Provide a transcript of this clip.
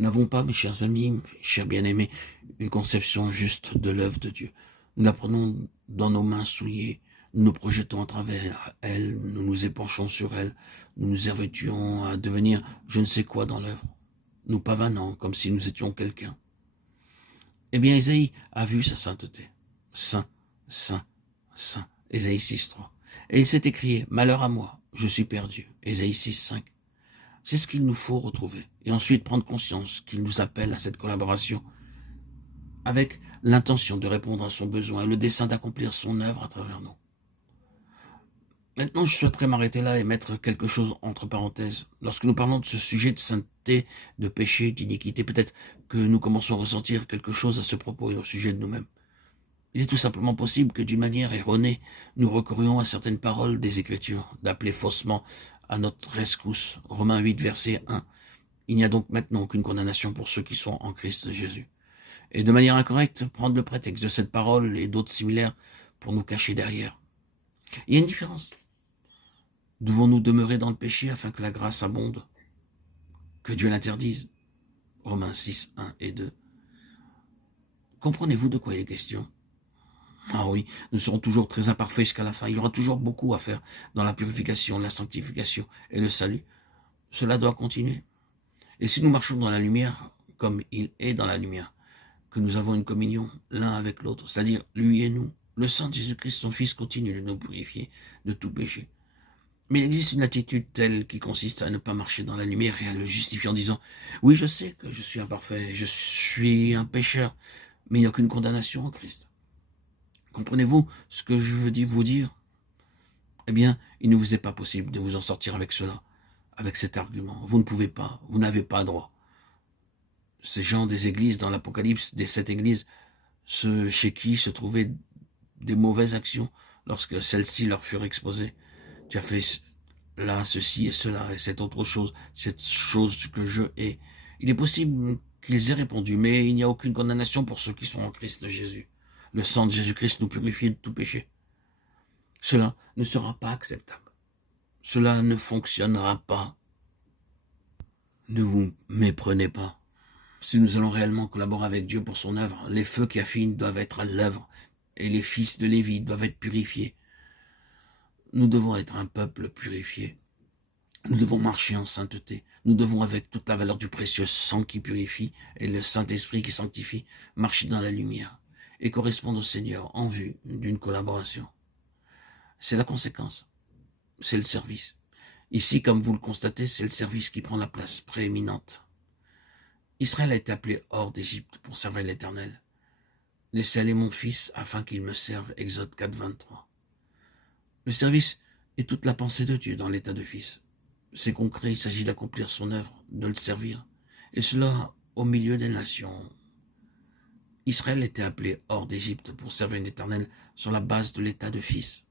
Nous n'avons pas, mes chers amis, mes chers bien-aimés, une conception juste de l'œuvre de Dieu. Nous la prenons dans nos mains souillées, nous nous projetons à travers elle, nous nous épanchons sur elle, nous nous revêtons à devenir je ne sais quoi dans l'œuvre, nous pavanons comme si nous étions quelqu'un. Eh bien, Ésaïe a vu sa sainteté. Saint, saint, saint. Ésaïe 6.3. Et il s'est écrié, malheur à moi, je suis perdu. Ésaïe 6.5. C'est ce qu'il nous faut retrouver. Et ensuite prendre conscience qu'il nous appelle à cette collaboration avec l'intention de répondre à son besoin et le dessein d'accomplir son œuvre à travers nous. Maintenant, je souhaiterais m'arrêter là et mettre quelque chose entre parenthèses. Lorsque nous parlons de ce sujet de sainteté, de péché, d'iniquité, peut-être que nous commençons à ressentir quelque chose à ce propos et au sujet de nous-mêmes. Il est tout simplement possible que d'une manière erronée, nous recourions à certaines paroles des Écritures, d'appeler faussement à notre rescousse. Romains 8, verset 1. Il n'y a donc maintenant aucune condamnation pour ceux qui sont en Christ Jésus. Et de manière incorrecte, prendre le prétexte de cette parole et d'autres similaires pour nous cacher derrière. Il y a une différence. Devons-nous demeurer dans le péché afin que la grâce abonde? Que Dieu l'interdise? Romains 6, 1 et 2. Comprenez-vous de quoi il est question? Ah oui, nous serons toujours très imparfaits jusqu'à la fin. Il y aura toujours beaucoup à faire dans la purification, la sanctification et le salut. Cela doit continuer. Et si nous marchons dans la lumière, comme il est dans la lumière, que nous avons une communion l'un avec l'autre, c'est-à-dire lui et nous, le sang de Jésus-Christ, son Fils, continue de nous purifier de tout péché. Mais il existe une attitude telle qui consiste à ne pas marcher dans la lumière et à le justifier en disant « Oui, je sais que je suis imparfait, je suis un pécheur, mais il n'y a aucune condamnation en Christ. » Comprenez-vous ce que je veux vous dire? Eh bien, il ne vous est pas possible de vous en sortir avec cela, avec cet argument. Vous ne pouvez pas, vous n'avez pas droit. Ces gens des églises, dans l'Apocalypse, des 7 églises, ceux chez qui se trouvaient des mauvaises actions lorsque celles-ci leur furent exposées. Tu as fait là ceci et cela et cette autre chose, cette chose que je hais. Il est possible qu'ils aient répondu, mais il n'y a aucune condamnation pour ceux qui sont en Christ Jésus. Le sang de Jésus-Christ nous purifie de tout péché. Cela ne sera pas acceptable. Cela ne fonctionnera pas. Ne vous méprenez pas. Si nous allons réellement collaborer avec Dieu pour son œuvre, les feux qui affinent doivent être à l'œuvre et les fils de Lévi doivent être purifiés. Nous devons être un peuple purifié. Nous devons marcher en sainteté. Nous devons, avec toute la valeur du précieux sang qui purifie et le Saint-Esprit qui sanctifie, marcher dans la lumière et correspondre au Seigneur en vue d'une collaboration. C'est la conséquence. C'est le service. Ici, comme vous le constatez, c'est le service qui prend la place prééminente. Israël a été appelé hors d'Égypte pour servir l'Éternel. Laissez aller mon fils afin qu'il me serve. Exode 4, 23. Le service est toute la pensée de Dieu dans l'état de fils. C'est concret, il s'agit d'accomplir son œuvre, de le servir. Et cela au milieu des nations. Israël était appelé hors d'Égypte pour servir l'Éternel sur la base de l'état de fils.